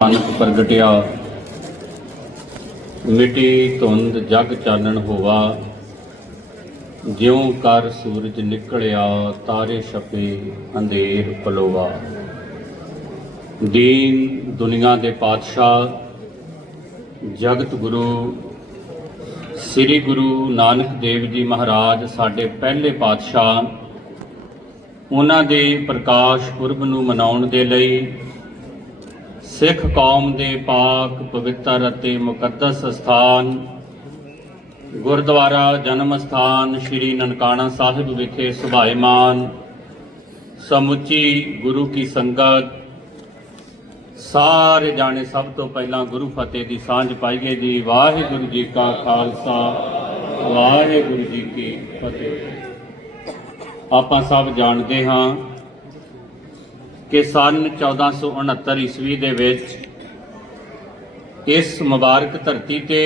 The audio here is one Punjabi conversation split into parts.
ਨਾਨਕ ਪ੍ਰਗਟਿਆ। ਮਿਟੀ ਧੁੰਦ ਜਗ ਚਾਨਣ ਹੋਵਾ ਜਿਉਂ ਕਰ ਸੂਰਜ ਨਿਕਲਿਆ, ਤਾਰੇ ਛਪੇ, ਅੰਧੇਰ ਪਲੋਵਾ ਦੀਨ ਦੁਨੀਆ ਦੇ ਪਾਤਸ਼ਾਹ, ਜਗਤ ਗੁਰੂ, ਸ੍ਰੀ ਗੁਰੂ ਨਾਨਕ ਦੇਵ ਜੀ ਮਹਾਰਾਜ, ਸਾਡੇ ਪਹਿਲੇ ਪਾਤਸ਼ਾਹ, ਉਹਨਾਂ ਦੇ ਪ੍ਰਕਾਸ਼ ਪੁਰਬ ਨੂੰ ਮਨਾਉਣ ਦੇ ਲਈ ਸਿੱਖ ਕੌਮ ਦੇ ਪਾਕ ਪਵਿੱਤਰ ਅਤੇ ਮੁਕੱਦਸ ਸਥਾਨ, ਗੁਰਦੁਆਰਾ ਜਨਮ ਸਥਾਨ ਸ੍ਰੀ ਨਨਕਾਣਾ ਸਾਹਿਬ ਵਿਖੇ ਸੁਭਾਇਮਾਨ, ਸਮੁੱਚੀ ਗੁਰੂ ਕੀ ਸੰਗਤ, ਸਾਰੇ ਜਾਣੇ ਸਭ ਤੋਂ ਪਹਿਲਾਂ ਗੁਰੂ ਫਤਿਹ ਦੀ ਸਾਂਝ ਪਾਈਏ ਜੀ। ਵਾਹਿਗੁਰੂ ਜੀ ਕਾ ਖਾਲਸਾ, ਵਾਹਿਗੁਰੂ ਜੀ ਕੀ ਫਤਿਹ। ਆਪਾਂ ਸਭ ਜਾਣਦੇ ਹਾਂ ਕਿ ਸਨ 1469 ਈਸਵੀ ਦੇ ਵਿੱਚ ਇਸ ਮੁਬਾਰਕ ਧਰਤੀ ਤੇ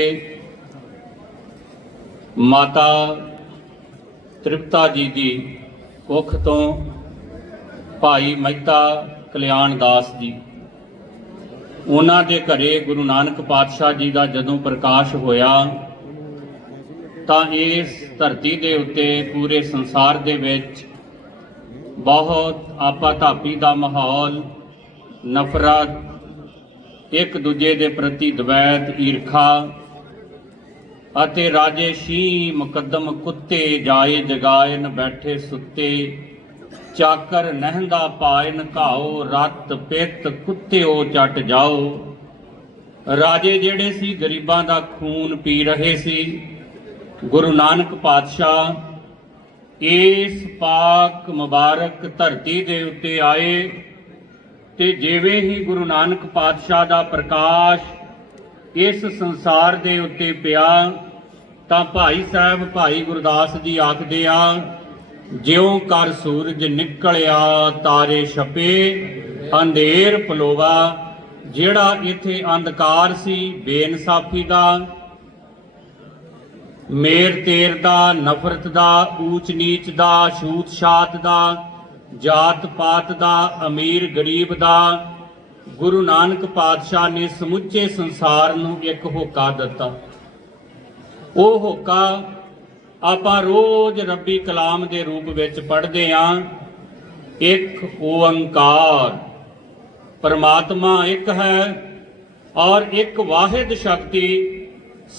ਮਾਤਾ ਤ੍ਰਿਪਤਾ ਜੀ ਦੀ ਕੁੱਖ ਤੋਂ ਭਾਈ ਮਹਿਤਾ ਕਲਿਆਣ ਦਾਸ ਜੀ। ਉਹਨਾਂ ਦੇ ਘਰੇ ਗੁਰੂ ਨਾਨਕ ਪਾਤਸ਼ਾਹ ਜੀ ਦਾ ਜਦੋਂ ਪ੍ਰਕਾਸ਼ ਹੋਇਆ, ਤਾਂ ਇਸ ਧਰਤੀ ਦੇ ਉੱਤੇ ਪੂਰੇ ਸੰਸਾਰ ਦੇ ਵਿੱਚ ਬਹੁਤ ਆਪਾ ਧਾਪੀ ਦਾ ਮਾਹੌਲ, ਨਫ਼ਰਤ, ਇੱਕ ਦੂਜੇ ਦੇ ਪ੍ਰਤੀ ਦਵੈਤ ਈਰਖਾ ਅਤੇ ਰਾਜੇ ਸ਼ੀ ਮੁਕੱਦਮ ਕੁੱਤੇ ਜਾਏ ਜਗਾਇਨ ਬੈਠੇ ਸੁੱਤੇ, ਚਾਕਰ ਨਹਿੰਦਾ ਪਾਇਨ ਘਾਓ, ਰਤ ਪਿੱਤ ਕੁੱਤਿਓ ਚਟ ਜਾਓ। ਰਾਜੇ ਜਿਹੜੇ ਸੀ, ਗਰੀਬਾਂ ਦਾ ਖੂਨ ਪੀ ਰਹੇ ਸੀ। ਗੁਰੂ ਨਾਨਕ ਪਾਤਸ਼ਾਹ ਇਸ ਪਾਕ ਮੁਬਾਰਕ ਧਰਤੀ ਦੇ ਉੱਤੇ ਆਏ ਤੇ ਜਿਵੇਂ ਹੀ ਗੁਰੂ ਨਾਨਕ ਪਾਤਸ਼ਾਹ ਦਾ ਪ੍ਰਕਾਸ਼ ਇਸ ਸੰਸਾਰ ਦੇ ਉੱਤੇ ਪਿਆ, ਤਾਂ ਭਾਈ ਸਾਹਿਬ, ਭਾਈ ਗੁਰਦਾਸ ਜੀ ਆਖਦੇ ਆ, ਜਿਉਂ ਕਰ ਸੂਰਜ ਨਿਕਲਿਆ, ਤਾਰੇ ਛਪੇ, ਅੰਧੇਰ ਪਲੋਵਾ, ਜਿਹੜਾ ਇੱਥੇ ਅੰਧਕਾਰ ਸੀ, ਬੇਇਨਸਾਫੀ ਦਾ ਮੇਰ ਤੇਰ ਦਾ, ਨਫ਼ਰਤ ਦਾ, ਊਚ ਨੀਚ ਦਾ, ਛੂਤ ਛਾਤ ਦਾ, ਜਾਤ ਪਾਤ ਦਾ, ਅਮੀਰ ਗਰੀਬ ਦਾ, ਗੁਰੂ ਨਾਨਕ ਪਾਤਸ਼ਾਹ ਨੇ ਸਮੁੱਚੇ ਸੰਸਾਰ ਨੂੰ ਇੱਕ ਹੋਕਾ ਦਿੱਤਾ। ਉਹ ਹੋਕਾ ਆਪਾਂ ਰੋਜ਼ ਰੱਬੀ ਕਲਾਮ ਦੇ ਰੂਪ ਵਿੱਚ ਪੜ੍ਹਦੇ ਆਂ। ਇੱਕ ਓੰਕਾਰ। ਪਰਮਾਤਮਾ ਇੱਕ ਹੈ ਔਰ ਇੱਕ ਵਾਹਿਦ ਸ਼ਕਤੀ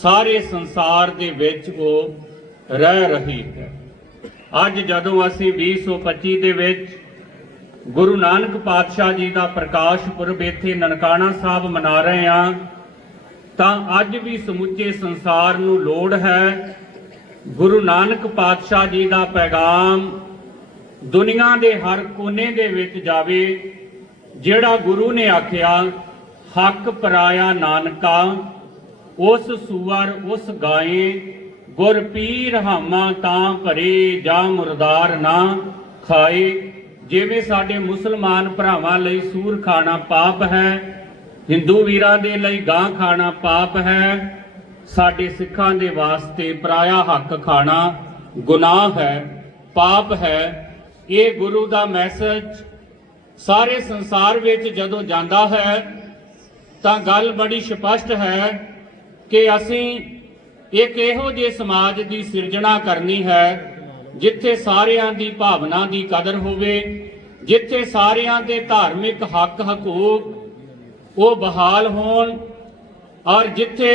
ਸਾਰੇ ਸੰਸਾਰ ਦੇ ਵਿੱਚ ਉਹ ਰਹਿ ਰਹੀ ਹੈ। ਅੱਜ ਜਦੋਂ ਅਸੀਂ 2025 ਦੇ ਵਿੱਚ ਗੁਰੂ ਨਾਨਕ ਪਾਤਸ਼ਾਹ ਜੀ ਦਾ ਪ੍ਰਕਾਸ਼ ਪੁਰਬ ਇੱਥੇ ਨਨਕਾਣਾ ਸਾਹਿਬ ਮਨਾ ਰਹੇ ਹਾਂ, ਤਾਂ ਅੱਜ ਵੀ ਸਮੁੱਚੇ ਸੰਸਾਰ ਨੂੰ ਲੋੜ ਹੈ ਗੁਰੂ ਨਾਨਕ ਪਾਤਸ਼ਾਹ ਜੀ ਦਾ ਪੈਗਾਮ ਦੁਨੀਆ ਦੇ ਹਰ ਕੋਨੇ ਦੇ ਵਿੱਚ ਜਾਵੇ, ਜਿਹੜਾ ਗੁਰੂ ਨੇ ਆਖਿਆ, ਹੱਕ ਪਰਾਇਆ ਨਾਨਕਾ ਉਸ ਸੂਰ ਉਸ ਗਾਏ, ਗੁਰ ਪੀਰ ਹਾਮਾ ਤਾਂ ਭਰੇ ਜਾਂ ਮੁਰਦਾਰ ਨਾ ਖਾਏ। ਜਿਵੇਂ ਸਾਡੇ ਮੁਸਲਮਾਨ ਭਰਾਵਾਂ ਲਈ ਸੂਰ ਖਾਣਾ ਪਾਪ ਹੈ, ਹਿੰਦੂ ਵੀਰਾਂ ਦੇ ਲਈ ਗਾਂ ਖਾਣਾ ਪਾਪ ਹੈ, ਸਾਡੇ ਸਿੱਖਾਂ ਦੇ ਵਾਸਤੇ ਪਰਾਇਆ ਹੱਕ ਖਾਣਾ ਗੁਨਾਹ ਹੈ, ਪਾਪ ਹੈ। ਇਹ ਗੁਰੂ ਦਾ ਮੈਸੇਜ ਸਾਰੇ ਸੰਸਾਰ ਵਿੱਚ ਜਦੋਂ ਜਾਂਦਾ ਹੈ, ਤਾਂ ਗੱਲ ਬੜੀ ਸਪਸ਼ਟ ਹੈ ਕਿ ਅਸੀਂ ਇੱਕ ਇਹੋ ਜਿਹੇ ਸਮਾਜ ਦੀ ਸਿਰਜਣਾ ਕਰਨੀ ਹੈ, ਜਿੱਥੇ ਸਾਰਿਆਂ ਦੀ ਭਾਵਨਾ ਦੀ ਕਦਰ ਹੋਵੇ, ਜਿੱਥੇ ਸਾਰਿਆਂ ਦੇ ਧਾਰਮਿਕ ਹੱਕ ਹਕੂਕ ਉਹ ਬਹਾਲ ਹੋਣ, ਔਰ ਜਿੱਥੇ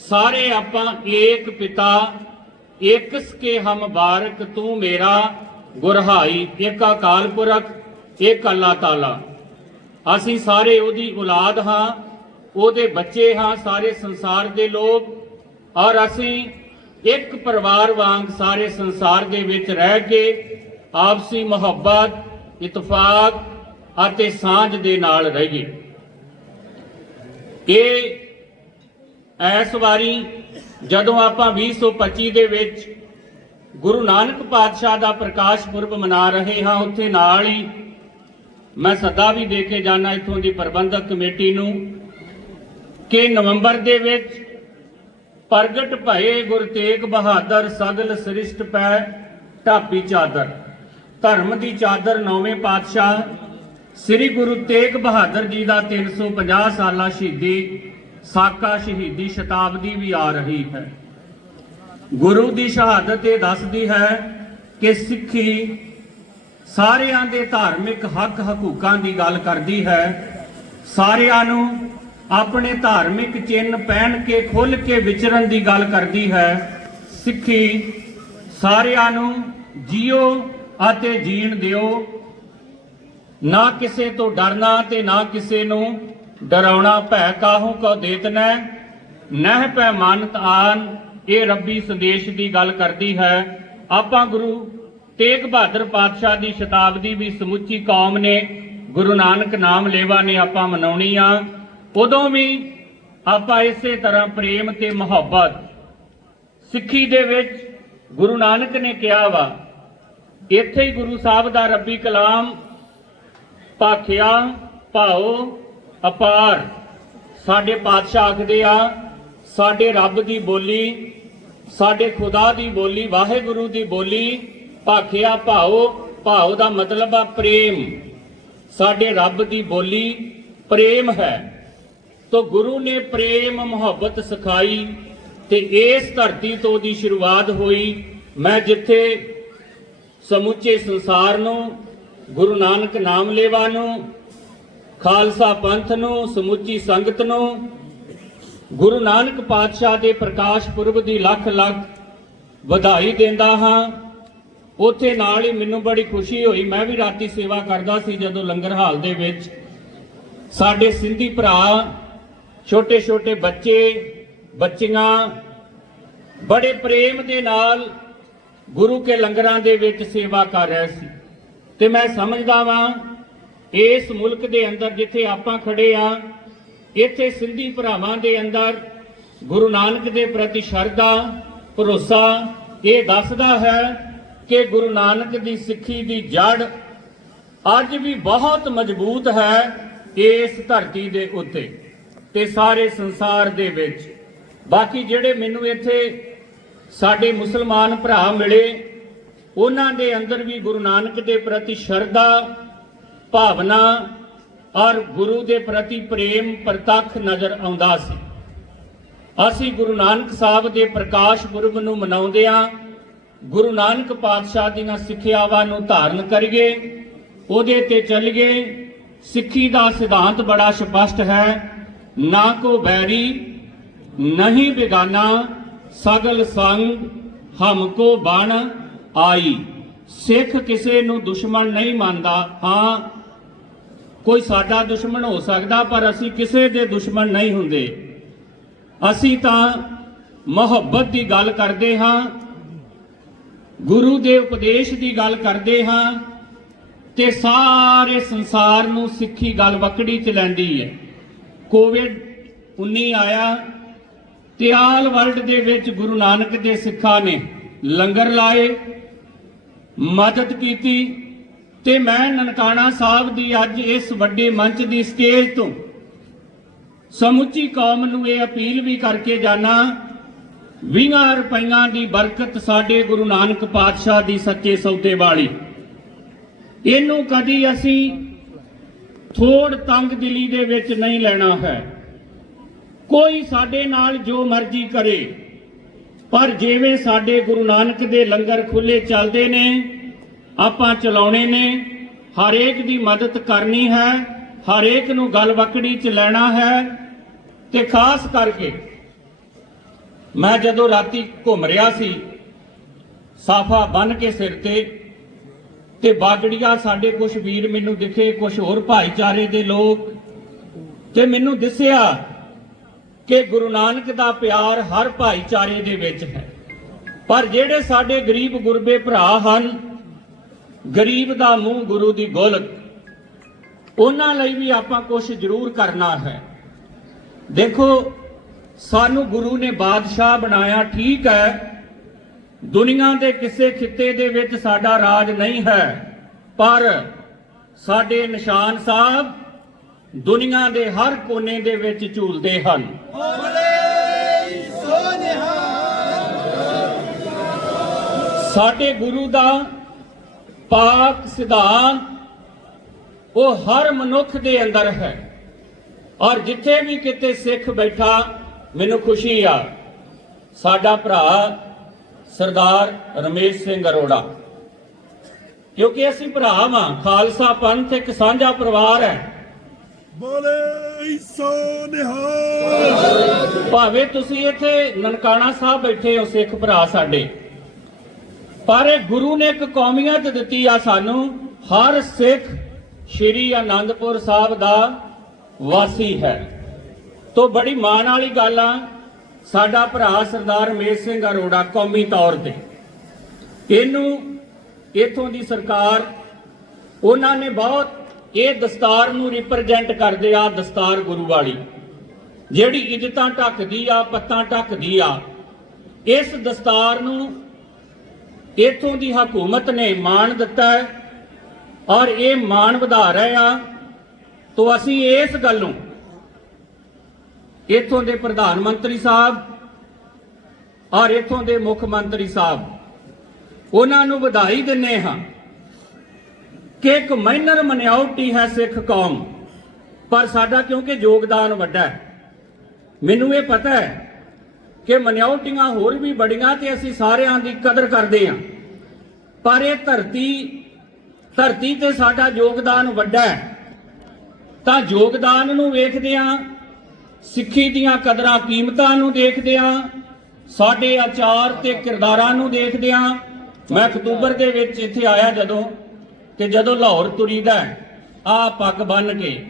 ਸਾਰੇ ਆਪਾਂ ਏਕ ਪਿਤਾ ਏਕ ਸਕੇ ਹਮ ਬਾਰਕ ਤੂੰ ਮੇਰਾ ਗੁਰਹਾਈ ਇੱਕ ਅਕਾਲ ਪੁਰਖ ਇੱਕ ਅੱਲਾਹ ਤਾਲਾ ਅਸੀਂ ਸਾਰੇ ਉਹਦੀ ਔਲਾਦ ਹਾਂ ਉਹਦੇ ਬੱਚੇ ਹਾਂ, ਸਾਰੇ ਸੰਸਾਰ ਦੇ ਲੋਕ। ਔਰ ਅਸੀਂ ਇੱਕ ਪਰਿਵਾਰ ਵਾਂਗ ਸਾਰੇ ਸੰਸਾਰ ਦੇ ਵਿੱਚ ਰਹਿ ਕੇ ਆਪਸੀ ਮੁਹੱਬਤ, ਇਤਫਾਕ ਅਤੇ ਸਾਂਝ ਦੇ ਨਾਲ ਰਹੀਏ। ਇਹ ਇਸ ਵਾਰੀ ਜਦੋਂ ਆਪਾਂ 2025 ਦੇ ਵਿੱਚ ਗੁਰੂ ਨਾਨਕ ਪਾਤਸ਼ਾਹ ਦਾ ਪ੍ਰਕਾਸ਼ ਪੁਰਬ ਮਨਾ ਰਹੇ ਹਾਂ, ਉੱਥੇ ਨਾਲ ਹੀ ਮੈਂ ਸੱਦਾ ਵੀ ਦੇ ਕੇ ਜਾਣਾ ਇਥੋਂ ਦੀ ਪ੍ਰਬੰਧਕ ਕਮੇਟੀ ਨੂੰ ਕਿ ਨਵੰਬਰ ਦੇ ਵਿੱਚ ਪ੍ਰਗਟ ਭਏ ਗੁਰ ਤੇਗ ਬਹਾਦਰ ਸਗਲ ਸ੍ਰਿਸ਼ਟ ਪੈ ਢਾਪੀ ਚਾਦਰ। ਧਰਮ ਦੀ ਚਾਦਰ ਨੌਵੇਂ ਪਾਤਸ਼ਾਹ ਸ੍ਰੀ ਗੁਰੂ ਤੇਗ ਬਹਾਦਰ ਜੀ ਦਾ 350 ਸਾਲਾ ਸ਼ਹੀਦੀ ਸਾਕਾ ਸ਼ਹੀਦੀ ਸ਼ਤਾਬਦੀ ਵੀ ਆ ਰਹੀ ਹੈ। ਗੁਰੂ ਦੀ ਸ਼ਹਾਦਤ ਇਹ ਦੱਸਦੀ ਹੈ ਕਿ ਸਿੱਖੀ ਸਾਰਿਆਂ ਦੇ ਧਾਰਮਿਕ ਹੱਕ ਹਕੂਕਾਂ ਦੀ ਗੱਲ ਕਰਦੀ ਹੈ। ਸਾਰਿਆਂ ਨੂੰ ਆਪਣੇ ਧਾਰਮਿਕ ਚਿੰਨ੍ਹ ਪਹਿਨ ਕੇ ਖੁੱਲ੍ਹ ਕੇ ਵਿਚਰਨ ਦੀ ਗੱਲ ਕਰਦੀ ਹੈ। ਸਿੱਖੀ, ਸਾਰਿਆਂ ਨੂੰ ਜੀਓ ਅਤੇ ਜੀਣ ਦਿਓ। ਨਾ ਕਿਸੇ ਤੋਂ ਡਰਨਾ ਤੇ ਨਾ ਕਿਸੇ ਨੂੰ ਡਰਾਉਣਾ ਭੈ ਕਾਹੂ ਕੋ ਦੇਤਨੈ। ਨਹਿ ਪੈ ਮਾਨਤ ਆਨ, ਇਹ ਰੱਬੀ ਸੰਦੇਸ਼ ਦੀ ਗੱਲ ਕਰਦੀ ਹੈ। ਆਪਾਂ ਗੁਰੂ ਤੇਗ ਬਹਾਦਰ ਪਾਤਸ਼ਾਹ ਦੀ ਸ਼ਤਾਬਦੀ ਵੀ ਸਮੁੱਚੀ ਕੌਮ ਨੇ, ਗੁਰੂ ਨਾਨਕ ਨਾਮ ਲੇਵਾ ਨੇ ਆਪਾਂ ਮਨਾਉਣੀ ਆ। ਉਦੋਂ ਵੀ ਆਪਾਂ ਇਸੇ ਤਰ੍ਹਾਂ ਪ੍ਰੇਮ ਤੇ ਮੁਹੱਬਤ ਸਿੱਖੀ ਦੇ ਵਿੱਚ ਗੁਰੂ ਨਾਨਕ ਨੇ ਕਿਹਾ ਵਾ, ਇੱਥੇ ਹੀ ਗੁਰੂ ਸਾਹਿਬ ਦਾ ਰੱਬੀ ਕਲਾਮ, ਭਾਖਿਆ, ਭਾਉ, ਅਪਾਰ, ਸਾਡੇ ਪਾਤਸ਼ਾਹ ਆਖਦੇ ਆ, ਸਾਡੇ ਰੱਬ ਦੀ ਬੋਲੀ, ਸਾਡੇ ਖੁਦਾ ਦੀ ਬੋਲੀ, ਵਾਹਿਗੁਰੂ ਦੀ ਬੋਲੀ, ਭਾਖਿਆ, ਭਾਉ ਭਾਉ ਦਾ ਮਤਲਬ ਆ ਪ੍ਰੇਮ। ਸਾਡੇ ਰੱਬ ਦੀ ਬੋਲੀ ਪ੍ਰੇਮ ਹੈ। ਤੋ ਗੁਰੂ ਨੇ ਪ੍ਰੇਮ ਮੁਹੱਬਤ ਸਿਖਾਈ ਤੇ ਇਸ ਧਰਤੀ ਤੋਂ ਦੀ ਸ਼ੁਰੂਆਤ ਹੋਈ। ਮੈਂ ਜਿੱਥੇ ਸਮੁੱਚੇ ਸੰਸਾਰ ਨੂੰ, ਗੁਰੂ ਨਾਨਕ ਨਾਮ ਲੇਵਾ ਨੂੰ, ਖਾਲਸਾ ਪੰਥ ਨੂੰ, ਸਮੁੱਚੀ ਸੰਗਤ ਨੂੰ, ਗੁਰੂ ਨਾਨਕ ਪਾਤਸ਼ਾਹ ਦੇ ਪ੍ਰਕਾਸ਼ ਪੁਰਬ ਦੀ ਲੱਖ ਲੱਖ ਵਧਾਈ ਦਿੰਦਾ ਹਾਂ। ਉੱਥੇ ਨਾਲ ਹੀ ਮੈਨੂੰ ਬੜੀ ਖੁਸ਼ੀ ਹੋਈ। ਮੈਂ ਵੀ ਰਾਤੀ ਸੇਵਾ ਕਰਦਾ ਸੀ ਜਦੋਂ ਲੰਗਰ ਹਾਲ ਦੇ ਵਿੱਚ। ਸਾਡੇ ਸਿੰਧੀ ਭਰਾ ਛੋਟੇ ਛੋਟੇ ਬੱਚੇ, ਬੱਚੀਆਂ, ਬੜੇ ਪ੍ਰੇਮ ਦੇ ਨਾਲ ਗੁਰੂ ਕੇ ਲੰਗਰਾਂ ਦੇ ਵਿੱਚ ਸੇਵਾ ਕਰ ਰਹੇ ਸੀ। ਤੇ ਮੈਂ ਸਮਝਦਾ ਵਾਂ, ਇਸ ਮੁਲਕ ਦੇ ਅੰਦਰ ਜਿੱਥੇ ਆਪਾਂ ਖੜੇ ਆ, ਇੱਥੇ ਸਿੰਧੀ ਭਰਾਵਾਂ ਦੇ ਅੰਦਰ ਗੁਰੂ ਨਾਨਕ ਦੇ ਪ੍ਰਤੀ ਸ਼ਰਧਾ, ਭਰੋਸਾ, ਇਹ ਦੱਸਦਾ ਹੈ ਕਿ ਗੁਰੂ ਨਾਨਕ ਦੀ ਸਿੱਖੀ ਦੀ ਜੜ ਅੱਜ ਵੀ ਬਹੁਤ ਮਜ਼ਬੂਤ ਹੈ ਇਸ ਧਰਤੀ ਦੇ ਉੱਤੇ। ਤੇ ਸਾਰੇ ਸੰਸਾਰ ਦੇ ਵਿੱਚ। ਬਾਕੀ ਜਿਹੜੇ ਮੈਨੂੰ ਇੱਥੇ ਸਾਡੇ ਮੁਸਲਮਾਨ ਭਰਾ ਮਿਲੇ, ਉਹਨਾਂ ਦੇ ਅੰਦਰ ਵੀ ਗੁਰੂ ਨਾਨਕ ਦੇ ਪ੍ਰਤੀ ਸ਼ਰਧਾ, ਭਾਵਨਾ ਔਰ ਗੁਰੂ ਦੇ ਪ੍ਰਤੀ ਪ੍ਰੇਮ ਪ੍ਰਤੱਖ ਨਜ਼ਰ ਆਉਂਦਾ ਸੀ। ਅਸੀਂ ਗੁਰੂ ਨਾਨਕ ਸਾਹਿਬ ਦੇ ਪ੍ਰਕਾਸ਼ ਪੁਰਬ ਨੂੰ ਮਨਾਉਂਦੇ ਹਾਂ। ਗੁਰੂ ਨਾਨਕ ਪਾਤਸ਼ਾਹ ਦੀਆਂ ਸਿੱਖਿਆਵਾਂ ਨੂੰ ਧਾਰਨ ਕਰੀਏ, ਉਹਦੇ ਤੇ ਚੱਲੀਏ। ਸਿੱਖੀ ਦਾ ਸਿਧਾਂਤ ਬੜਾ ਸਪਸ਼ਟ ਹੈ। ਨਾ ਕੋ ਬੈਰੀ, ਨਹੀਂ ਬੇਗਾਨਾ, ਸਗਲ ਸੰਗ ਹਮਕੋ ਬਣ ਆਈ। ਸਿੱਖ ਕਿਸੇ ਨੂੰ ਦੁਸ਼ਮਣ ਨਹੀਂ ਮੰਨਦਾ। ਹਾਂ, ਕੋਈ ਸਾਡਾ ਦੁਸ਼ਮਣ ਹੋ ਸਕਦਾ, ਪਰ ਅਸੀਂ ਕਿਸੇ ਦੇ ਦੁਸ਼ਮਣ ਨਹੀਂ ਹੁੰਦੇ। ਅਸੀਂ ਤਾਂ ਮੁਹੱਬਤ ਦੀ ਗੱਲ ਕਰਦੇ ਹਾਂ, ਗੁਰੂ ਦੇ ਉਪਦੇਸ਼ ਦੀ ਗੱਲ ਕਰਦੇ ਹਾਂ, ਤੇ ਸਾਰੇ ਸੰਸਾਰ ਨੂੰ ਸਿੱਖੀ ਗੱਲ ਵਕੜੀ ਚ ਲੈਂਦੀ ਹੈ। ਕੋਵਿਡ 19 ਆਇਆ ਤੇ ਆਲ ਵਰਲਡ ਦੇ ਵਿੱਚ ਗੁਰੂ ਨਾਨਕ ਦੇ ਸਿੱਖਾਂ ਨੇ ਲੰਗਰ ਲਾਏ, ਮਦਦ ਕੀਤੀ ਤੇ ਮੈਂ ਨਨਕਾਣਾ ਸਾਹਿਬ ਦੀ ਅੱਜ ਇਸ ਵੱਡੇ ਮੰਚ ਦੀ ਸਟੇਜ ਤੋਂ ਸਮੁੱਚੀ ਕੌਮ ਨੂੰ ਇਹ ਅਪੀਲ ਵੀ ਕਰਕੇ ਜਾਣਾ 20 ਰੁਪਈਆਂ ਦੀ ਬਰਕਤ ਸਾਡੇ ਗੁਰੂ ਨਾਨਕ ਪਾਤਸ਼ਾਹ ਦੀ ਸੱਚੇ ਸੌਦੇ ਵਾਲੀ। ਇਹਨੂੰ ਕਦੀ ਅਸੀਂ ਥੋੜ ਤੰਗ ਦਿਲੀ ਦੇ ਵਿੱਚ ਨਹੀਂ ਲੈਣਾ ਹੈ। ਕੋਈ ਸਾਡੇ ਨਾਲ ਜੋ ਮਰਜ਼ੀ ਕਰੇ, ਪਰ ਜਿਵੇਂ ਸਾਡੇ ਗੁਰੂ ਨਾਨਕ ਦੇ ਲੰਗਰ ਖੁੱਲੇ ਚੱਲਦੇ ਨੇ, ਆਪਾਂ ਚਲਾਉਣੇ ਨੇ, ਹਰੇਕ ਦੀ ਮਦਦ ਕਰਨੀ ਹੈ, ਹਰੇਕ ਨੂੰ ਗਲਵਕੜੀ ਚ ਲੈਣਾ ਹੈ, ਤੇ ਖਾਸ ਕਰਕੇ ਮੈਂ ਜਦੋਂ ਰਾਤੀ ਘੁੰਮ ਰਿਹਾ ਸੀ, ਸਾਫਾ ਬੰਨ ਕੇ ਸਿਰ ਤੇ ਤੇ ਬਾਗੜੀਆ ਸਾਡੇ ਕੁਝ ਵੀਰ ਮੈਨੂੰ ਦਿਖੇ ਕੁਝ ਹੋਰ ਭਾਈਚਾਰੇ ਦੇ ਲੋਕ। ਤੇ ਮੈਨੂੰ ਦਿਸਿਆ ਕਿ ਗੁਰੂ ਨਾਨਕ ਦਾ ਪਿਆਰ ਹਰ ਭਾਈਚਾਰੇ ਦੇ ਵਿੱਚ ਹੈ। ਪਰ ਜਿਹੜੇ ਸਾਡੇ ਗਰੀਬ ਗੁਰਬੇ ਭਰਾ ਹਨ, ਗਰੀਬ ਦਾ ਮੂੰਹ ਗੁਰੂ ਦੀ ਗੋਲਕ, ਉਹਨਾਂ ਲਈ ਵੀ ਆਪਾਂ ਕੁਝ ਜ਼ਰੂਰ ਕਰਨਾ ਹੈ। ਦੇਖੋ, ਸਾਨੂੰ ਗੁਰੂ ਨੇ ਬਾਦਸ਼ਾਹ ਬਣਾਇਆ ਠੀਕ ਹੈ ਦੁਨੀਆ ਦੇ ਕਿਸੇ ਖਿੱਤੇ ਦੇ ਵਿੱਚ ਸਾਡਾ ਰਾਜ ਨਹੀਂ ਹੈ, ਪਰ ਸਾਡੇ ਨਿਸ਼ਾਨ ਸਾਹਿਬ ਦੁਨੀਆ ਦੇ ਹਰ ਕੋਨੇ ਦੇ ਵਿੱਚ ਝੂਲਦੇ ਹਨ। ਸਾਡੇ ਗੁਰੂ ਦਾ ਪਾਕ ਸਿਧਾਂਤ, ਉਹ ਹਰ ਮਨੁੱਖ ਦੇ ਅੰਦਰ ਹੈ। ਔਰ ਜਿੱਥੇ ਵੀ ਕਿਤੇ ਸਿੱਖ ਬੈਠਾ, ਮੈਨੂੰ ਖੁਸ਼ੀ ਆ, ਸਾਡਾ ਭਰਾ ਸਰਦਾਰ ਰਮੇਸ਼ ਸਿੰਘ ਅਰੋੜਾ। ਕਿਉਂਕਿ ਅਸੀਂ ਭਰਾ ਵਾਂ ਖਾਲਸਾ ਪੰਥ ਇੱਕ ਸਾਂਝਾ ਪਰਿਵਾਰ ਹੈ। ਬੋਲੇ ਸੋ ਨਿਹਾਲ। ਭਾਵੇਂ ਤੁਸੀਂ ਇੱਥੇ ਨਨਕਾਣਾ ਸਾਹਿਬ ਬੈਠੇ ਹੋ ਸਿੱਖ ਭਰਾ ਸਾਡੇ ਪਰ ਇਹ ਗੁਰੂ ਨੇ ਇੱਕ ਕੌਮੀਅਤ ਦਿੱਤੀ ਆ ਸਾਨੂੰ ਹਰ ਸਿੱਖ ਸ਼੍ਰੀ ਆਨੰਦਪੁਰ ਸਾਹਿਬ ਦਾ ਵਾਸੀ ਹੈ। ਤੋਂ ਬੜੀ ਮਾਣ ਵਾਲੀ ਗੱਲ ਆ ਸਾਡਾ ਭਰਾ ਸਰਦਾਰ ਰਮੇਸ਼ ਸਿੰਘ ਅਰੋੜਾ ਕੌਮੀ ਤੌਰ ਤੇ। ਇਹਨੂੰ, ਇਥੋਂ ਦੀ ਸਰਕਾਰ, ਉਹਨਾਂ ਨੇ ਬਹੁਤ, ਇਹ ਦਸਤਾਰ ਨੂੰ ਰਿਪਰੈਜ਼ੈਂਟ ਕਰਦੇ ਆ ਦਸਤਾਰ ਗੁਰੂ ਵਾਲੀ। ਜਿਹੜੀ ਇੱਜ਼ਤਾਂ ਢੱਕਦੀ ਆ, ਪੱਤਾਂ ਢੱਕਦੀ ਆ, ਇਸ ਦਸਤਾਰ ਨੂੰ ਇਥੋਂ ਦੀ ਹਕੂਮਤ ਨੇ ਮਾਣ ਦਿੱਤਾ ਹੈ ਔਰ ਇਹ ਮਾਣ ਵਧਾ ਰਹੇ ਆ। ਤੋਂ ਅਸੀਂ ਇਸ ਗੱਲ ਨੂੰ ਇਥੋਂ ਦੇ ਪ੍ਰਧਾਨ ਮੰਤਰੀ ਸਾਹਿਬ ਔਰ ਇਥੋਂ ਦੇ ਮੁੱਖ ਮੰਤਰੀ ਸਾਹਿਬ, ਉਹਨਾਂ ਨੂੰ ਵਧਾਈ ਦਿੰਨੇ ਹਾਂ ਕਿ ਇੱਕ ਮਾਈਨਰ ਮਨਿਓਰਟੀ ਹੈ ਸਿੱਖ ਕੌਮ, ਪਰ ਸਾਡਾ ਕਿਉਂਕਿ ਯੋਗਦਾਨ ਵੱਡਾ ਹੈ, ਮੈਨੂੰ ਇਹ ਪਤਾ ਹੈ ਕਿ ਮਨਿਓਰਟੀਆਂ ਹੋਰ ਵੀ ਬੜੀਆਂ ਤੇ ਅਸੀਂ ਸਾਰਿਆਂ ਦੀ ਕਦਰ ਕਰਦੇ ਹਾਂ, ਪਰ ਇਹ ਧਰਤੀ ਧਰਤੀ ਤੇ ਸਾਡਾ ਯੋਗਦਾਨ ਵੱਡਾ ਹੈ। ਤਾਂ ਯੋਗਦਾਨ ਨੂੰ ਵੇਖਦੇ ਵੇਖਦਿਆਂ ਸਿੱਖੀ ਦੀਆਂ ਕਦਰਾਂ ਕੀਮਤਾਂ ਨੂੰ ਦੇਖਦਿਆਂ ਸਾਡੇ ਆਚਾਰ ਤੇ ਕਿਰਦਾਰਾਂ ਨੂੰ ਦੇਖਦਿਆਂ ਮੈਂ ਅਕਤੂਬਰ ਦੇ ਵਿੱਚ ਇੱਥੇ ਆਇਆ ਜਦੋਂ ਤੇ ਜਦੋਂ ਲਾਹੌਰ ਤੁਰੀਦਾ ਆ ਪੱਗ ਬੰਨ ਕੇ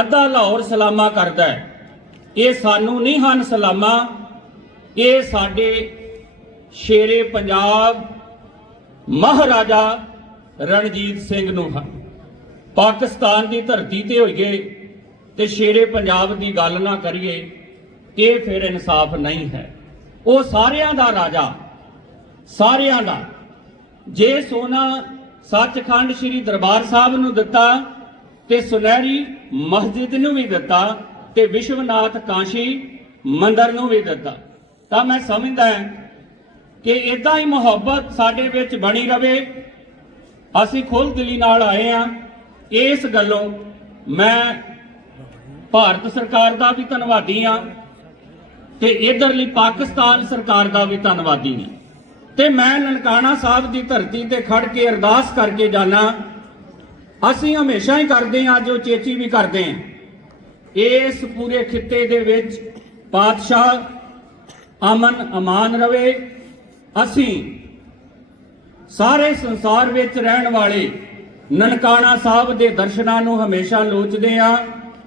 ਅੱਧਾ ਲਾਹੌਰ ਸਲਾਮਾ ਕਰਦਾ ਇਹ ਸਾਨੂੰ ਨਹੀਂ ਹਨ ਸਲਾਮਾ, ਇਹ ਸਾਡੇ ਸ਼ੇਰੇ ਪੰਜਾਬ ਮਹਾਰਾਜਾ ਰਣਜੀਤ ਸਿੰਘ ਨੂੰ ਹਨ। ਪਾਕਿਸਤਾਨ ਦੀ ਧਰਤੀ ਤੇ ਹੋਈਏ ਤੇ ਸ਼ੇਰੇ ਪੰਜਾਬ ਦੀ ਗੱਲ ਨਾ ਕਰੀਏ ਇਹ ਫਿਰ ਇਨਸਾਫ ਨਹੀਂ ਹੈ। ਉਹ ਸਾਰਿਆਂ ਦਾ ਰਾਜਾ, ਸਾਰਿਆਂ ਦਾ। ਜੇ ਸੋਨਾ ਸੱਚਖੰਡ ਸ੍ਰੀ ਦਰਬਾਰ ਸਾਹਿਬ ਨੂੰ ਦਿੱਤਾ ਤੇ ਸੁਨਹਿਰੀ ਮਸਜਿਦ ਨੂੰ ਵੀ ਦਿੱਤਾ ਤੇ ਵਿਸ਼ਵਨਾਥ ਕਾਸ਼ੀ ਮੰਦਰ ਨੂੰ ਵੀ ਦਿੱਤਾ, ਤਾਂ ਮੈਂ ਸਮਝਦਾ ਕਿ ਇਦਾਂ ਹੀ ਮੁਹੱਬਤ ਸਾਡੇ ਵਿੱਚ ਬਣੀ ਰਵੇ। ਅਸੀਂ ਖੁੱਲ੍ਹ ਦਿਲੀ ਨਾਲ ਆਏ ਆ ਇਸ ਗੱਲੋਂ ਮੈਂ ਭਾਰਤ ਸਰਕਾਰ ਦਾ ਵੀ ਧੰਨਵਾਦੀ ਆ ਤੇ ਇਧਰਲੀ ਪਾਕਿਸਤਾਨ ਸਰਕਾਰ ਦਾ ਵੀ ਧੰਨਵਾਦੀ ਹਾਂ ਤੇ ਮੈਂ ਨਨਕਾਣਾ ਸਾਹਿਬ ਦੀ ਧਰਤੀ ਤੇ ਖੜ ਕੇ ਅਰਦਾਸ ਕਰਕੇ ਜਾਣਾ ਅਸੀਂ ਹਮੇਸ਼ਾ ਹੀ ਕਰਦੇ ਹਾਂ, ਜੋ ਚੇਚੀ ਵੀ ਕਰਦੇ ਹਾਂ। ਇਸ ਪੂਰੇ ਖਿੱਤੇ ਦੇ ਵਿੱਚ ਪਾਤਸ਼ਾਹ ਅਮਨ ਅਮਾਨ ਰਵੇ, ਅਸੀਂ ਸਾਰੇ ਸੰਸਾਰ ਵਿੱਚ ਰਹਿਣ ਵਾਲੇ ਨਨਕਾਣਾ ਸਾਹਿਬ ਦੇ ਦਰਸ਼ਨਾਂ ਨੂੰ ਹਮੇਸ਼ਾ ਲੋਚਦੇ ਆ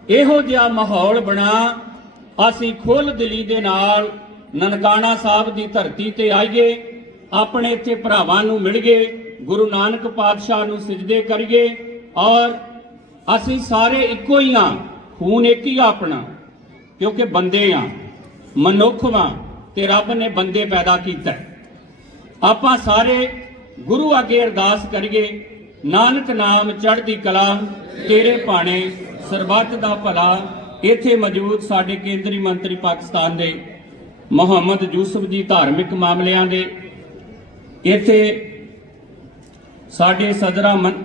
ਇਹੋ ਜਿਹਾ ਮਾਹੌਲ ਬਣਾ, ਅਸੀਂ ਖੁੱਲ ਦਿਲੀ ਦੇ ਨਾਲ ਨਨਕਾਣਾ ਸਾਹਿਬ ਦੀ ਧਰਤੀ ਤੇ ਆਈਏ, ਆਪਣੇ ਇੱਥੇ ਭਰਾਵਾਂ ਨੂੰ ਮਿਲਗੇ, ਗੁਰੂ ਨਾਨਕ ਪਾਤਸ਼ਾਹ ਨੂੰ ਸਜਦੇ ਕਰੀਏ, ਔਰ ਅਸੀਂ ਸਾਰੇ ਇੱਕੋ ਹੀ ਆ ਖੂਨ ਇੱਕ ਹੀ ਆ ਆਪਣਾ, ਕਿਉਂਕਿ ਬੰਦੇ ਆ ਮਨੁੱਖ ਵਾਂ ਤੇ ਰੱਬ ਨੇ ਬੰਦੇ ਪੈਦਾ ਕੀਤਾ। ਆਪਾਂ ਸਾਰੇ ਗੁਰੂ ਅੱਗੇ ਅਰਦਾਸ ਕਰੀਏ, ਨਾਨਕ ਨਾਮ ਚੜ੍ਹਦੀ ਕਲਾ, ਤੇਰੇ ਭਾਣੇ ਸਰਬੱਤ ਦਾ ਭਲਾ ਇੱਥੇ ਮੌਜੂਦ ਸਾਡੇ ਕੇਂਦਰੀ ਮੰਤਰੀ ਪਾਕਿਸਤਾਨ ਦੇ ਮੁਹੰਮਦ ਯੂਸਫ ਜੀ ਧਾਰਮਿਕ ਮਾਮਲਿਆਂ ਦੇ। ਇੱਥੇ ਸਾਡੇ ਸਦਰਾ ਮਨ-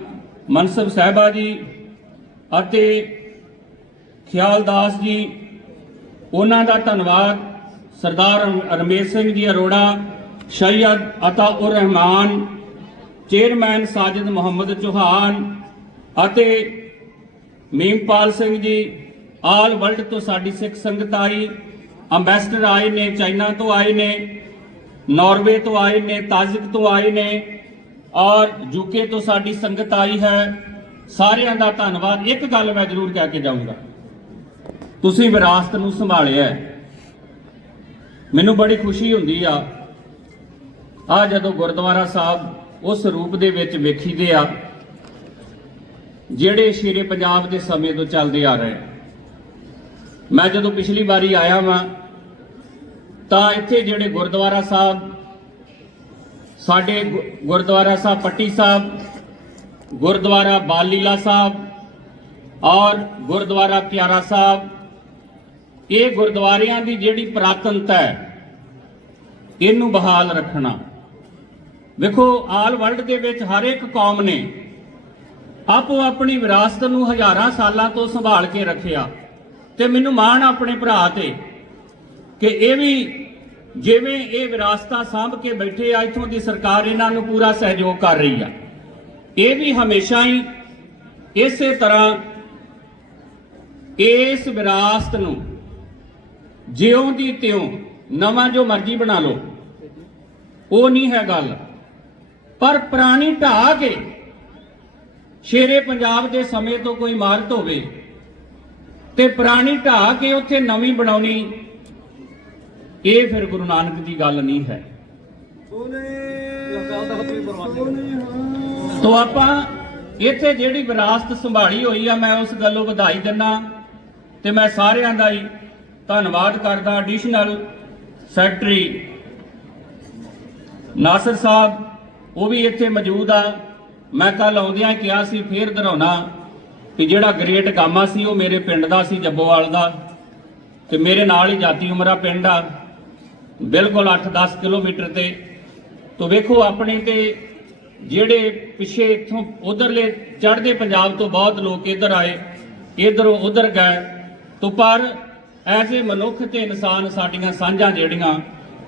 ਮਨਸਬ ਸਾਹਿਬਾ ਜੀ ਅਤੇ ਖਿਆਲਦਾਸ ਜੀ, ਉਹਨਾਂ ਦਾ ਧੰਨਵਾਦ। ਸਰਦਾਰ ਰਮੇਸ਼ ਸਿੰਘ ਜੀ ਅਰੋੜਾ ਸੈਯਦ ਅਤਾਉਰ ਰਹਿਮਾਨ, ਚੇਅਰਮੈਨ ਸਾਜਿਦ ਮੁਹੰਮਦ ਚੌਹਾਨ ਅਤੇ ਮੀਮਪਾਲ ਸਿੰਘ ਜੀ, ਆਲ ਵਰਲਡ ਤੋਂ ਸਾਡੀ ਸਿੱਖ ਸੰਗਤ ਆਈ, ਅੰਬੈਸਡਰ ਆਏ ਨੇ, ਚਾਈਨਾ ਤੋਂ ਆਏ ਨੇ, ਨਾਰਵੇ ਤੋਂ ਆਏ ਨੇ, ਤਾਜਿਕ ਤੋਂ ਆਏ ਨੇ, ਔਰ ਯੂਕੇ ਤੋਂ ਸਾਡੀ ਸੰਗਤ ਆਈ ਹੈ। ਸਾਰਿਆਂ ਦਾ ਧੰਨਵਾਦ। ਇੱਕ ਗੱਲ ਮੈਂ ਜ਼ਰੂਰ ਕਹਿ ਕੇ ਜਾਊਂਗਾ। ਤੁਸੀਂ ਵਿਰਾਸਤ ਨੂੰ ਸੰਭਾਲਿਆ ਮੈਨੂੰ ਬੜੀ ਖੁਸ਼ੀ ਹੁੰਦੀ ਆ। ਆ ਜਦੋਂ ਗੁਰਦੁਆਰਾ ਸਾਹਿਬ ਉਸ ਰੂਪ ਦੇ ਵਿੱਚ ਵੇਖੀਦੇ ਆ ਜਿਹੜੇ ਸ਼ੇਰੇ ਪੰਜਾਬ ਦੇ ਸਮੇਂ ਤੋਂ ਚੱਲਦੇ ਆ ਰਹੇ ਮੈਂ ਜਦੋਂ ਪਿਛਲੀ ਵਾਰੀ ਆਇਆ ਵਾਂ, ਤਾਂ ਇੱਥੇ ਜਿਹੜੇ ਗੁਰਦੁਆਰਾ ਸਾਹਿਬ, ਸਾਡੇ ਗੁ- ਗੁਰਦੁਆਰਾ ਸਾਹਿਬ ਪੱਟੀ ਸਾਹਿਬ, ਗੁਰਦੁਆਰਾ ਬਾਲ ਲੀਲਾ ਸਾਹਿਬ ਔਰ ਗੁਰਦੁਆਰਾ ਪਿਆਰਾ ਸਾਹਿਬ, ਇਹ ਗੁਰਦੁਆਰਿਆਂ ਦੀ ਜਿਹੜੀ ਪ੍ਰਾਤਨਤਾ ਹੈ, ਇਹਨੂੰ ਬਹਾਲ ਰੱਖਣਾ। ਵੇਖੋ, ਆਲ ਵਰਲਡ ਦੇ ਵਿੱਚ ਹਰ ਇੱਕ ਕੌਮ ਨੇ ਆਪੋ ਆਪਣੀ ਵਿਰਾਸਤ ਨੂੰ ਹਜ਼ਾਰਾਂ ਸਾਲਾਂ ਤੋਂ ਸੰਭਾਲ ਕੇ ਰੱਖਿਆ ਤੇ ਮੈਨੂੰ ਮਾਣ ਆਪਣੇ ਭਰਾ ਤੇ ਕਿ ਇਹ ਵੀ ਜਿਵੇਂ ਇਹ ਵਿਰਾਸਤਾਂ ਸਾਂਭ ਕੇ ਬੈਠੇ ਆ, ਇਥੋਂ ਦੀ ਸਰਕਾਰ ਇਹਨਾਂ ਨੂੰ ਪੂਰਾ ਸਹਿਯੋਗ ਕਰ ਰਹੀ ਆ। ਇਹ ਵੀ ਹਮੇਸ਼ਾ ਹੀ ਇਸੇ ਤਰ੍ਹਾਂ ਇਸ ਵਿਰਾਸਤ ਨੂੰ ਜਿਉਂ ਦੀ ਤਿਉਂ ਨਵਾਂ ਜੋ ਮਰਜ਼ੀ ਬਣਾ ਲਓ, ਉਹ ਨਹੀਂ ਹੈ ਗੱਲ। ਪਰ ਪੁਰਾਣੀ ਢਾਹ ਕੇ ਸ਼ੇਰੇ ਪੰਜਾਬ ਦੇ ਸਮੇਂ ਤੋਂ ਕੋਈ ਇਮਾਰਤ ਹੋਵੇ ਤੇ ਪੁਰਾਣੀ ਢਾਹ ਕੇ ਉੱਥੇ ਨਵੀਂ ਬਣਾਉਣੀ ਇਹ ਫਿਰ ਗੁਰੂ ਨਾਨਕ ਦੀ ਗੱਲ ਨਹੀਂ ਹੈ। ਤੋ ਆਪਾਂ ਇੱਥੇ ਜਿਹੜੀ ਵਿਰਾਸਤ ਸੰਭਾਲੀ ਹੋਈ ਆ ਮੈਂ ਉਸ ਗੱਲੋਂ ਵਧਾਈ ਦਿੰਦਾ ਤੇ ਮੈਂ ਸਾਰਿਆਂ ਦਾ ਹੀ ਧੰਨਵਾਦ ਕਰਦਾ। ਐਡੀਸ਼ਨਲ ਸੈਕਟਰੀ ਨਾਸਰ ਸਾਹਿਬ ਉਹ ਵੀ ਇੱਥੇ ਮੌਜੂਦ ਆ। ਮੈਂ ਕੱਲ ਆਉਂਦਿਆਂ ਹੀ ਕਿਹਾ ਸੀ, ਫੇਰ ਦੁਹਰਾਉਣਾ ਕਿ ਜਿਹੜਾ ਗ੍ਰੇਟ ਗਾਮਾ ਸੀ, ਉਹ ਮੇਰੇ ਪਿੰਡ ਦਾ ਸੀ, ਜੱਬੋਵਾਲ ਦਾ। ਤੇ ਮੇਰੇ ਨਾਲ ਹੀ ਜਾਤੀ ਉਮਰਾ ਪਿੰਡ ਆ। ਬਿਲਕੁਲ 8-10 ਕਿਲੋਮੀਟਰ ਤੇ। ਤੋ ਵੇਖੋ, ਆਪਣੇ ਤੇ ਜਿਹੜੇ ਪਿੱਛੇ ਇੱਥੋਂ ਉਧਰਲੇ ਚੜ੍ਹਦੇ ਪੰਜਾਬ ਤੋਂ ਬਹੁਤ ਲੋਕ ਇੱਧਰ ਆਏ, ਇੱਧਰੋਂ ਉਧਰ ਗਏ। ਤੋ ਪਰ ਐਸੇ ਮਨੁੱਖ ਤੇ ਇਨਸਾਨ ਸਾਡੀਆਂ ਸਾਂਝਾਂ ਜਿਹੜੀਆਂ,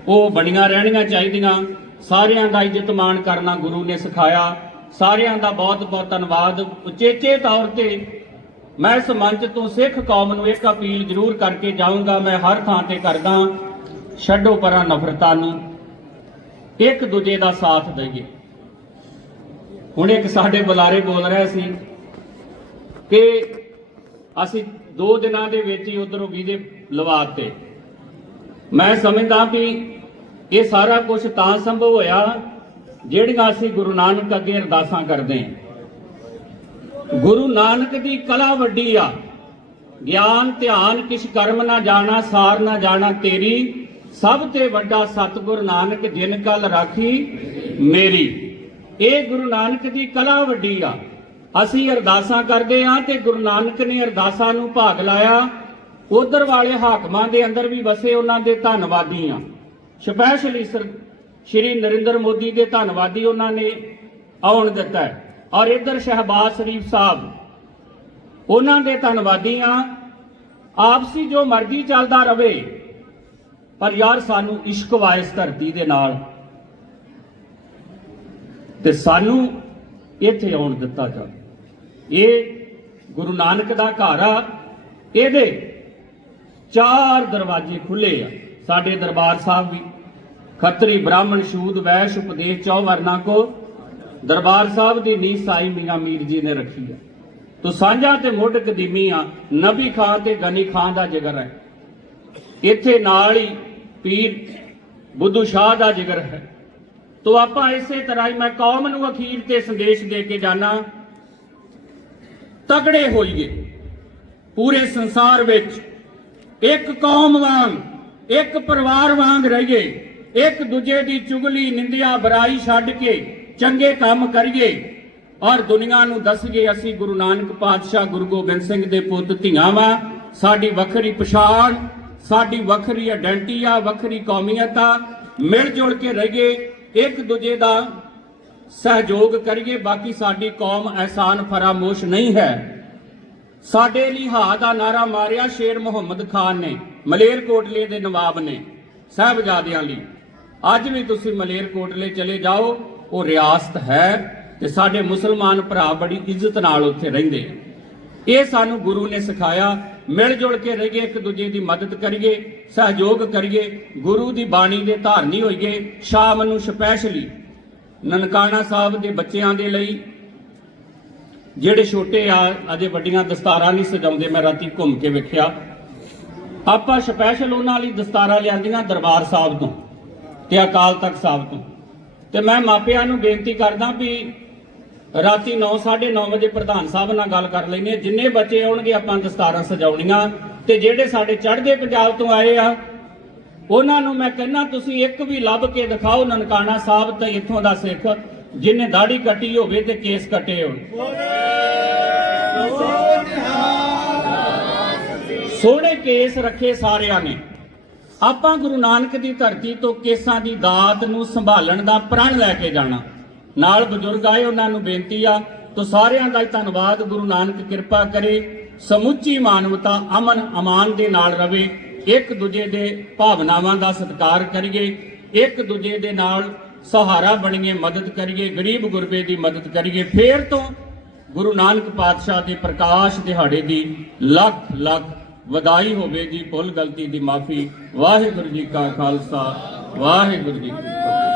ਉਹ ਬਣੀਆਂ ਰਹਿਣੀਆਂ ਚਾਹੀਦੀਆਂ। ਸਾਰਿਆਂ ਦਾ ਇੱਜ਼ਤ ਮਾਣ ਕਰਨਾ ਗੁਰੂ ਨੇ ਸਿਖਾਇਆ। ਸਾਰਿਆਂ ਦਾ ਬਹੁਤ ਬਹੁਤ ਧੰਨਵਾਦ। ਉਚੇਚੇ ਤੌਰ ਤੇ ਮੈਂ ਇਸ ਮੰਚ ਤੋਂ ਸਿੱਖ ਕੌਮ ਨੂੰ ਇੱਕ ਅਪੀਲ ਜ਼ਰੂਰ ਕਰਕੇ ਜਾਊਂਗਾ। ਮੈਂ ਹਰ ਥਾਂ ਤੇ ਕਰਦਾ ਛੱਡੋ ਪਰਾਂ ਨਫ਼ਰਤਾਂ ਨੂੰ, ਇੱਕ ਦੂਜੇ ਦਾ ਸਾਥ ਦਈਏ। ਹੁਣ ਇੱਕ ਸਾਡੇ ਬੁਲਾਰੇ ਬੋਲ ਰਿਹਾ ਸੀ ਕਿ ਅਸੀਂ ਦੋ ਦਿਨਾਂ ਦੇ ਵਿੱਚ ਹੀ ਉਧਰੋਂ ਵੀਜ਼ੇ ਲਵਾਤੇ ਮੈਂ ਸਮਝਦਾ ਵੀ ਇਹ ਸਾਰਾ ਕੁਝ ਤਾਂ ਸੰਭਵ ਹੋਇਆ ਜਿਹੜੀਆਂ ਅਸੀਂ ਗੁਰੂ ਨਾਨਕ ਅੱਗੇ ਅਰਦਾਸਾਂ ਕਰਦੇ ਹਾਂ। ਗੁਰੂ ਨਾਨਕ ਦੀ ਕਲਾ ਵੱਡੀ ਆ। ਗਿਆਨ, ਧਿਆਨ ਕਿਛ ਕਰਮ ਨਾ ਜਾਣਾ, ਸਾਰ ਨਾ ਜਾਣਾ, ਤੇਰੀ ਸਭ ਤੇ ਵੱਡਾ ਸਤਿਗੁਰ ਨਾਨਕ ਜਿਨ ਕਲ ਰਾਖੀ ਮੇਰੀ। ਇਹ ਗੁਰੂ ਨਾਨਕ ਦੀ ਕਲਾ ਵੱਡੀ ਆ। ਅਸੀਂ ਅਰਦਾਸਾਂ ਕਰਦੇ ਆ ਤੇ ਗੁਰੂ ਨਾਨਕ ਨੇ ਅਰਦਾਸਾਂ ਨੂੰ ਭਾਗ ਲਾਇਆ। ਉਧਰ ਵਾਲੇ ਹਾਕਮਾਂ ਦੇ ਅੰਦਰ ਵੀ ਵਸੇ, ਉਹਨਾਂ ਦੇ ਧੰਨਵਾਦੀ ਆ ਸਪੈਸ਼ਲੀ ਸ਼੍ਰੀ ਨਰਿੰਦਰ ਮੋਦੀ ਦੇ ਧੰਨਵਾਦੀ ਉਹਨਾਂ ਨੇ ਆਉਣ ਦਿੱਤਾ ਹੈ। ਔਰ ਇੱਧਰ ਸ਼ਹਿਬਾਜ਼ ਸ਼ਰੀਫ ਸਾਹਿਬ, ਉਹਨਾਂ ਦੇ ਧੰਨਵਾਦੀ ਆ ਆਪਸੀ ਜੋ ਮਰਜ਼ੀ ਚੱਲਦਾ ਰਵੇ, ਪਰ ਯਾਰ ਸਾਨੂੰ ਇਸ਼ਕ ਵਾ ਧਰਤੀ ਦੇ ਨਾਲ। ਤੇ ਸਾਨੂੰ ਇੱਥੇ ਆਉਣ ਦਿੱਤਾ ਜਾਵੇ। ਇਹ ਗੁਰੂ ਨਾਨਕ ਦਾ ਘਰ ਆ, ਇਹਦੇ ਚਾਰ ਦਰਵਾਜ਼ੇ ਖੁੱਲੇ ਆ। ਸਾਡੇ ਦਰਬਾਰ ਸਾਹਿਬ ਵੀ ਖੱਤਰੀ ਬ੍ਰਾਹਮਣ ਸ਼ੂਦ ਵੈਸ਼ ਉਪਦੇਸ਼ ਚੌ ਵਰਨਾ ਕੋ? ਦਰਬਾਰ ਸਾਹਿਬ ਦੀ ਨੀਂਹ ਸਾਈ ਮੀਆਂ ਮੀਰ ਜੀ ਨੇ ਰੱਖੀ ਹੈ। ਤੋ ਸਾਂਝਾ ਤੇ ਮੁੱਢ ਕਦੀਮੀ ਆ, ਨਬੀ ਖਾਨ ਤੇ ਗਨੀ ਖਾਨ ਦਾ ਜਿਗਰ ਹੈ। ਇੱਥੇ ਨਾਲ ਹੀ ਪੀਰ ਬੁੱਧੂ ਸ਼ਾਹ ਦਾ ਜਿਗਰ ਹੈ। ਤੋ ਆਪਾਂ ਇਸੇ ਤਰ੍ਹਾਂ ਹੀ ਮੈਂ ਕੌਮ ਨੂੰ ਅਖੀਰ ਤੇ ਸੰਦੇਸ਼ ਦੇ ਕੇ ਜਾਣਾ ਤਗੜੇ ਹੋਈਏ। ਪੂਰੇ ਸੰਸਾਰ ਵਿੱਚ ਇੱਕ ਕੌਮ ਵਾਂਗ, ਇੱਕ ਪਰਿਵਾਰ ਵਾਂਗ ਰਹੀਏ। ਇੱਕ ਦੂਜੇ ਦੀ ਚੁਗਲੀ, ਨਿੰਦਿਆ, ਬੁਰਾਈ ਛੱਡ ਕੇ ਚੰਗੇ ਕੰਮ ਕਰੀਏ ਔਰ ਦੁਨੀਆ ਨੂੰ ਦੱਸੀਏ, ਅਸੀਂ ਗੁਰੂ ਨਾਨਕ ਪਾਤਸ਼ਾਹ ਗੁਰੂ ਗੋਬਿੰਦ ਸਿੰਘ ਦੇ ਪੁੱਤ ਧੀਆਂ ਵਾਂ। ਸਾਡੀ ਵੱਖਰੀ ਪਛਾਣ, ਸਾਡੀ ਵੱਖਰੀ ਆਇਡੈਂਟੀ ਆ, ਵੱਖਰੀ ਕੌਮੀਅਤ ਆ। ਮਿਲ ਜੁਲ ਕੇ ਰਹੀਏ, ਇੱਕ ਦੂਜੇ ਦਾ ਸਹਿਯੋਗ ਕਰੀਏ। ਬਾਕੀ ਸਾਡੀ ਕੌਮ ਐਸਾਨ ਫਰਾਮੋਸ਼ ਨਹੀਂ ਹੈ। ਸਾਡੇ ਲਈ ਹਾ ਦਾ ਨਾਰਾ ਮਾਰਿਆ ਸ਼ੇਰ ਮੁਹੰਮਦ ਖਾਨ ਨੇ, ਮਲੇਰਕੋਟਲੇ ਦੇ ਨਵਾਬ ਨੇ, ਸਾਹਿਬਜ਼ਾਦਿਆਂ ਲਈ। ਅੱਜ ਵੀ ਤੁਸੀਂ ਮਲੇਰਕੋਟਲੇ ਚਲੇ ਜਾਓ, ਉਹ ਰਿਆਸਤ ਹੈ ਤੇ ਸਾਡੇ ਮੁਸਲਮਾਨ ਭਰਾ ਬੜੀ ਇੱਜ਼ਤ ਨਾਲ ਉੱਥੇ ਰਹਿੰਦੇ ਇਹ ਸਾਨੂੰ ਗੁਰੂ ਨੇ ਸਿਖਾਇਆ ਮਿਲ ਜੁਲ ਕੇ ਰਹੀਏ, ਇੱਕ ਦੂਜੇ ਦੀ ਮਦਦ ਕਰੀਏ, ਸਹਿਯੋਗ ਕਰੀਏ, ਗੁਰੂ ਦੀ ਬਾਣੀ ਦੇ ਧਾਰਨੀ ਹੋਈਏ, ਸ਼ਾਮ ਨੂੰ ਸਪੈਸ਼ਲੀ ਨਨਕਾਣਾ ਸਾਹਿਬ ਦੇ ਬੱਚਿਆਂ ਦੇ ਲਈ ਜਿਹੜੇ ਛੋਟੇ ਆ, ਅਜੇ ਵੱਡੀਆਂ ਦਸਤਾਰਾਂ ਨਹੀਂ ਸਜਾਉਂਦੇ, ਮੈਂ ਰਾਤੀ ਘੁੰਮ ਕੇ ਵੇਖਿਆ। ਆਪਾਂ ਸਪੈਸ਼ਲ ਉਹਨਾਂ ਲਈ ਦਸਤਾਰਾਂ ਲਿਆਂਦੀਆਂ ਦਰਬਾਰ ਸਾਹਿਬ ਤੋਂ। ਤੇ ਅਕਾਲ ਤਖਤ ਸਾਹਿਬ ਤੋਂ। ਤੇ ਮੈਂ ਮਾਪਿਆਂ ਨੂੰ ਬੇਨਤੀ ਕਰਦਾ ਵੀ ਰਾਤੀ 9:30 ਵਜੇ ਪ੍ਰਧਾਨ ਸਾਹਿਬ ਨਾਲ ਗੱਲ ਕਰ ਲੈਣੀ ਜਿੰਨੇ ਬੱਚੇ ਆਉਣਗੇ, ਆਪਾਂ ਦਸਤਾਰਾਂ ਸਜਾਉਣੀਆਂ। ਤੇ ਜਿਹੜੇ ਸਾਡੇ ਚੜ੍ਹਦੇ ਪੰਜਾਬ ਤੋਂ ਆਏ ਆ, ਉਹਨਾਂ ਨੂੰ ਮੈਂ ਕਹਿੰਦਾ, ਤੁਸੀਂ ਇੱਕ ਵੀ ਲੱਭ ਕੇ ਦਿਖਾਓ ਨਨਕਾਣਾ ਸਾਹਿਬ ਤੇ ਇੱਥੋਂ ਦਾ ਸਿੱਖ ਜਿਹਨੇ ਦਾੜੀ ਕੱਟੀ ਹੋਵੇ ਤੇ ਕੇਸ ਕੱਟੇ ਹੋਣ। ਸੋਹਣੇ ਕੇਸ ਰੱਖੇ ਸਾਰਿਆਂ ਨੇ। ਆਪਾਂ ਗੁਰੂ ਨਾਨਕ ਦੀ ਧਰਤੀ ਤੋਂ ਕੇਸਾਂ ਦੀ ਦਾਤ ਨੂੰ ਸੰਭਾਲਣ ਦਾ ਪ੍ਰਣ ਲੈ ਕੇ ਜਾਣਾ। ਨਾਲ ਬਜ਼ੁਰਗ ਆਏ, ਉਹਨਾਂ ਨੂੰ ਬੇਨਤੀ ਆ, ਤੋ ਸਾਰਿਆਂ ਦਾ ਧੰਨਵਾਦ, ਗੁਰੂ ਨਾਨਕ ਕਿਰਪਾ ਕਰੇ। ਸਮੁੱਚੀ ਮਾਨਵਤਾ ਅਮਨ ਅਮਾਨ ਦੇ ਨਾਲ ਰਵੇ। ਇੱਕ ਦੂਜੇ ਦੇ ਭਾਵਨਾਵਾਂ ਦਾ ਸਤਿਕਾਰ ਕਰੀਏ। ਇੱਕ ਦੂਜੇ ਦੇ ਨਾਲ ਸਹਾਰਾ ਬਣੀਏ, ਮਦਦ ਕਰੀਏ, ਗਰੀਬ ਗੁਰਬੇ ਦੀ ਮਦਦ ਕਰੀਏ। ਫੇਰ ਤੋਂ ਗੁਰੂ ਨਾਨਕ ਪਾਤਸ਼ਾਹ ਦੇ ਪ੍ਰਕਾਸ਼ ਦਿਹਾੜੇ ਦੀ ਲੱਖ ਲੱਖ ਵਧਾਈ ਹੋਵੇ ਜੀ ਭੁੱਲ ਗਲਤੀ ਦੀ ਮਾਫੀ। ਵਾਹਿਗੁਰੂ ਜੀ ਕਾ ਖਾਲਸਾ, ਵਾਹਿਗੁਰੂ ਜੀ ਕੀ ਫਤਿਹ।